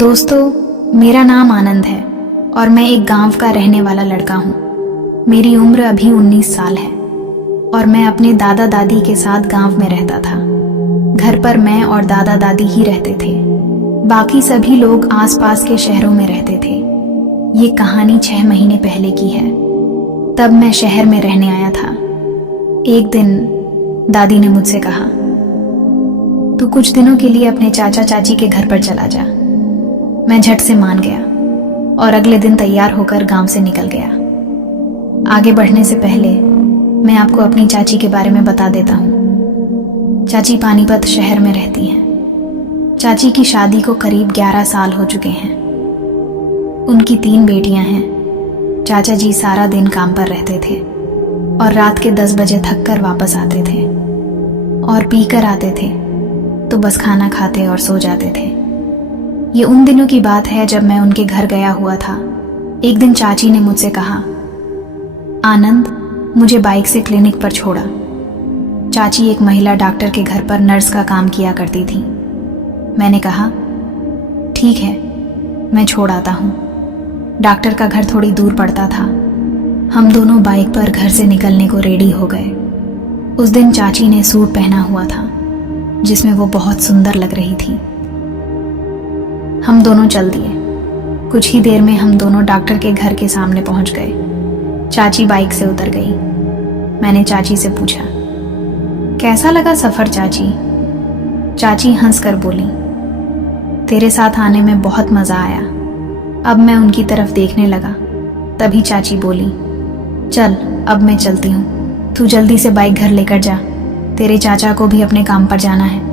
दोस्तों, मेरा नाम आनंद है और मैं एक गांव का रहने वाला लड़का हूँ। मेरी उम्र अभी 19 साल है और मैं अपने दादा दादी के साथ गांव में रहता था। घर पर मैं और दादा दादी ही रहते थे, बाकी सभी लोग आसपास के शहरों में रहते थे। ये कहानी 6 महीने पहले की है। तब मैं शहर में रहने आया था। एक दिन दादी ने मुझसे कहा, तू कुछ दिनों के लिए अपने चाचा चाची के घर पर चला जा। मैं झट से मान गया और अगले दिन तैयार होकर गांव से निकल गया। आगे बढ़ने से पहले मैं आपको अपनी चाची के बारे में बता देता हूँ। चाची पानीपत शहर में रहती हैं। चाची की शादी को करीब 11 साल हो चुके हैं। उनकी 3 बेटियां हैं। चाचा जी सारा दिन काम पर रहते थे और रात के 10 बजे थक कर वापस आते थे और पी कर आते थे तो बस खाना खाते और सो जाते थे। ये उन दिनों की बात है जब मैं उनके घर गया हुआ था। एक दिन चाची ने मुझसे कहा, आनंद, मुझे बाइक से क्लिनिक पर छोड़ा। चाची एक महिला डॉक्टर के घर पर नर्स का काम किया करती थी। मैंने कहा, ठीक है, मैं छोड़ आता हूँ। डॉक्टर का घर थोड़ी दूर पड़ता था। हम दोनों बाइक पर घर से निकलने को रेडी हो गए। उस दिन चाची ने सूट पहना हुआ था जिसमें वो बहुत सुंदर लग रही थी। हम दोनों चल दिए। कुछ ही देर में हम दोनों डॉक्टर के घर के सामने पहुंच गए। चाची बाइक से उतर गई। मैंने चाची से पूछा, कैसा लगा सफर चाची? चाची हंसकर बोली, तेरे साथ आने में बहुत मजा आया। अब मैं उनकी तरफ देखने लगा। तभी चाची बोली, चल अब मैं चलती हूँ, तू जल्दी से बाइक घर लेकर जा, तेरे चाचा को भी अपने काम पर जाना है।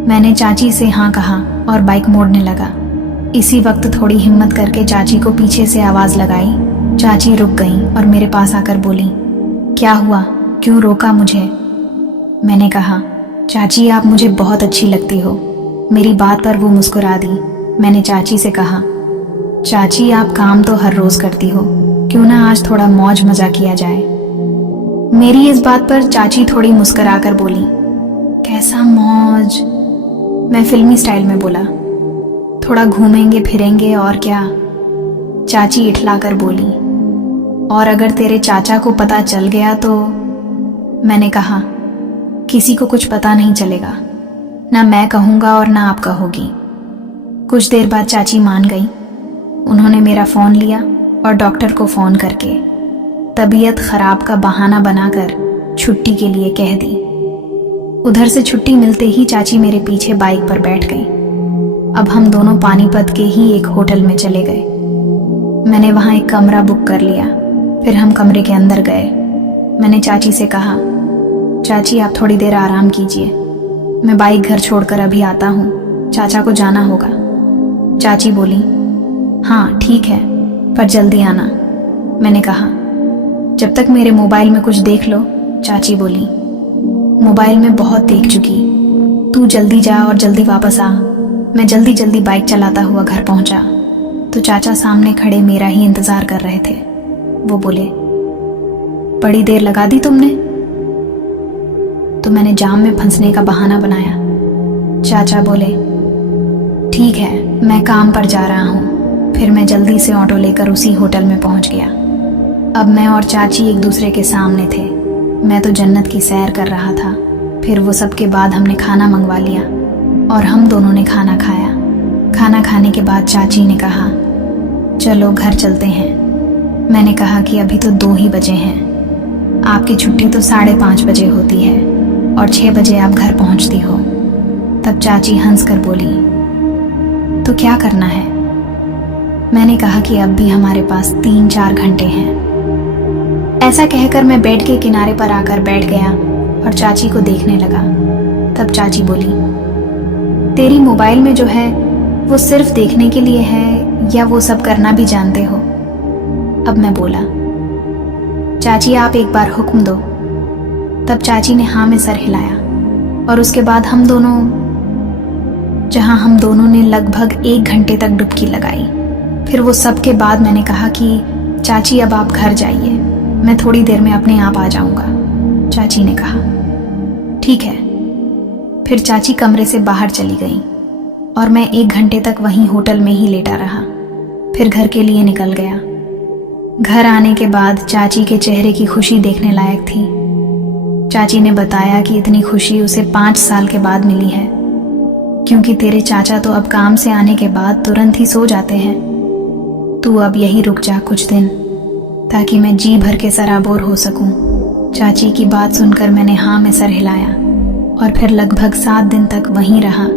मैंने चाची से हाँ कहा और बाइक मोड़ने लगा। इसी वक्त थोड़ी हिम्मत करके चाची को पीछे से आवाज लगाई। चाची रुक गई और मेरे पास आकर बोली, क्या हुआ, क्यों रोका मुझे? मैंने कहा, चाची आप मुझे बहुत अच्छी लगती हो। मेरी बात पर वो मुस्कुरा दी। मैंने चाची से कहा, चाची आप काम तो हर रोज करती हो, क्यों ना आज थोड़ा मौज मजा किया जाए। मेरी इस बात पर चाची थोड़ी मुस्कुराकर बोली, कैसा मौज? मैं फिल्मी स्टाइल में बोला, थोड़ा घूमेंगे फिरेंगे और क्या। चाची इठलाकर बोली, और अगर तेरे चाचा को पता चल गया तो? मैंने कहा, किसी को कुछ पता नहीं चलेगा, ना मैं कहूँगा और ना आप कहोगी। कुछ देर बाद चाची मान गई। उन्होंने मेरा फ़ोन लिया और डॉक्टर को फ़ोन करके तबीयत खराब का बहाना बनाकर छुट्टी के लिए कह दी। उधर से छुट्टी मिलते ही चाची मेरे पीछे बाइक पर बैठ गई। अब हम दोनों पानीपत के ही एक होटल में चले गए। मैंने वहां एक कमरा बुक कर लिया। फिर हम कमरे के अंदर गए। मैंने चाची से कहा, चाची आप थोड़ी देर आराम कीजिए, मैं बाइक घर छोड़कर अभी आता हूँ, चाचा को जाना होगा। चाची बोली, हाँ ठीक है, पर जल्दी आना। मैंने कहा, जब तक मेरे मोबाइल में कुछ देख लो। चाची बोली, मोबाइल में बहुत देख चुकी, तू जल्दी जा और जल्दी वापस आ। मैं जल्दी जल्दी बाइक चलाता हुआ घर पहुंचा तो चाचा सामने खड़े मेरा ही इंतजार कर रहे थे। वो बोले, बड़ी देर लगा दी तुमने? तो मैंने जाम में फंसने का बहाना बनाया। चाचा बोले, ठीक है, मैं काम पर जा रहा हूँ। फिर मैं जल्दी से ऑटो लेकर उसी होटल में पहुंच गया। अब मैं और चाची एक दूसरे के सामने थे। मैं तो जन्नत की सैर कर रहा था। फिर वो सब के बाद हमने खाना मंगवा लिया और हम दोनों ने खाना खाया। खाना खाने के बाद चाची ने कहा, चलो घर चलते हैं। मैंने कहा कि अभी तो 2 ही बजे हैं, आपकी छुट्टी तो 5:30 बजे होती है और 6 बजे आप घर पहुंचती हो। तब चाची हंसकर बोली, तो क्या करना है? मैंने कहा कि अब भी हमारे पास 3-4 घंटे हैं। ऐसा कहकर मैं बेड के किनारे पर आकर बैठ गया और चाची को देखने लगा। तब चाची बोली, तेरी मोबाइल में जो है वो सिर्फ देखने के लिए है या वो सब करना भी जानते हो? अब मैं बोला, चाची आप एक बार हुक्म दो। तब चाची ने हाँ में सर हिलाया और उसके बाद हम दोनों ने लगभग 1 घंटे तक डुबकी लगाई। फिर वो सब के बाद मैंने कहा कि चाची अब आप घर जाइए, मैं थोड़ी देर में अपने आप आ जाऊंगा। चाची ने कहा, ठीक है। फिर चाची कमरे से बाहर चली गई और मैं 1 घंटे तक वहीं होटल में ही लेटा रहा, फिर घर के लिए निकल गया। घर आने के बाद चाची के चेहरे की खुशी देखने लायक थी। चाची ने बताया कि इतनी खुशी उसे 5 साल के बाद मिली है, क्योंकि तेरे चाचा तो अब काम से आने के बाद तुरंत ही सो जाते हैं। तू अब यही रुक जा कुछ दिन, ताकि मैं जी भर के सराबोर हो सकूं। चाची की बात सुनकर मैंने हाँ में सर हिलाया और फिर लगभग 7 दिन तक वहीं रहा